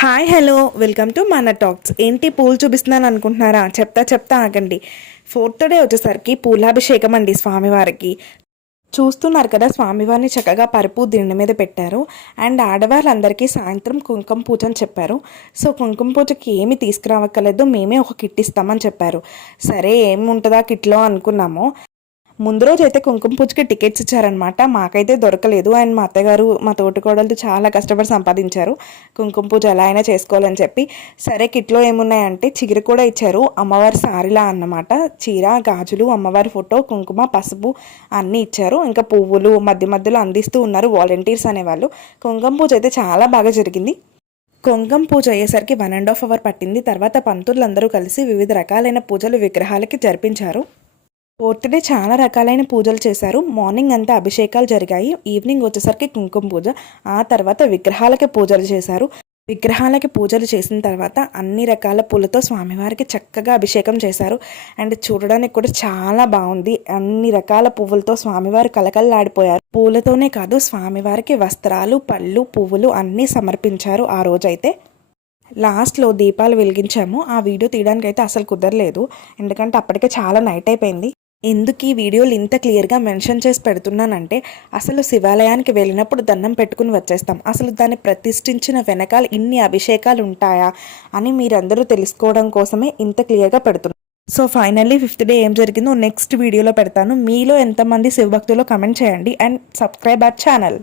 Hi hello welcome to మన talks. ఏంటి పూలు చూపిస్తున్నాను అనుకుంటున్నారా? చెప్తా ఆగండి. ఫోర్త్ డే వచ్చేసరికి పూలాభిషేకం అండి స్వామివారికి. చూస్తున్నారు కదా, స్వామివారిని చక్కగా పరుపు దిండు మీద పెట్టారు. అండ్ ఆడవాళ్ళందరికీ సాయంత్రం కుంకుమ పూజ అని చెప్పారు. సో కుంకుమ పూజకి ఏమి తీసుకురావక్కర్లేదు, మేమే ఒక కిట్ ఇస్తామని చెప్పారు. సరే ఏమి ఉంటుందా కిట్లో అనుకున్నాము. ముందు రోజు అయితే కుంకుమ పూజకి టికెట్స్ ఇచ్చారనమాట. మాకైతే దొరకలేదు. అండ్ మా అత్తగారు మా తోటికోడలు చాలా కష్టపడి సంపాదించారు కుంకుమ పూజ ఎలా అయినా చేసుకోవాలని చెప్పి. సరే కిట్లో ఏమున్నాయంటే చీర కూడా ఇచ్చారు, అమ్మవారి సారీలా అన్నమాట. చీర, గాజులు, అమ్మవారి ఫోటో, కుంకుమ, పసుపు అన్నీ ఇచ్చారు. ఇంకా పువ్వులు మధ్య మధ్యలో అందిస్తూ ఉన్నారు వాలంటీర్స్ అనేవాళ్ళు. కుంకుమ పూజ అయితే చాలా బాగా జరిగింది. కుంకుమ పూజ అయ్యేసరికి 1.5 అవర్ పట్టింది. తర్వాత పంతులందరూ కలిసి వివిధ రకాలైన పూజలు విగ్రహాలకి జరిపించారు. ఫోర్త్ డే చాలా రకాలైన పూజలు చేశారు. మార్నింగ్ అంతా అభిషేకాలు జరిగాయి. ఈవినింగ్ వచ్చేసరికి కుంకుమ పూజ. ఆ తర్వాత విగ్రహాలకి పూజలు చేశారు. విగ్రహాలకి పూజలు చేసిన తర్వాత అన్ని రకాల పూలతో స్వామివారికి చక్కగా అభిషేకం చేశారు. అండ్ చూడడానికి కూడా చాలా బాగుంది. అన్ని రకాల పువ్వులతో స్వామివారు కలకల్లాడిపోయారు. పూలతోనే కాదు, స్వామివారికి వస్త్రాలు, పళ్ళు, పువ్వులు అన్నీ సమర్పించారు. ఆ రోజైతే లాస్ట్లో దీపాలు వెలిగించాము. ఆ వీడియో తీయడానికి అయితే అసలు కుదరలేదు, ఎందుకంటే అప్పటికే చాలా నైట్ అయిపోయింది. ఎందుకు ఈ వీడియోలు ఇంత క్లియర్గా మెన్షన్ చేసి పెడుతున్నానంటే, అసలు శివాలయానికి వెళ్ళినప్పుడు దండం పెట్టుకుని వచ్చేస్తాం. అసలు దాన్ని ప్రతిష్ఠించిన వెనకాల ఇన్ని అభిషేకాలు ఉంటాయా అని మీరందరూ తెలుసుకోవడం కోసమే ఇంత క్లియర్గా పెడుతున్నాం. సో ఫైనల్లీ ఫిఫ్త్ డే ఏం జరిగిందో నెక్స్ట్ వీడియోలో పెడతాను. మీలో ఎంతమంది శివభక్తులో కమెంట్ చేయండి అండ్ సబ్స్క్రైబ్ అవర్ ఛానల్.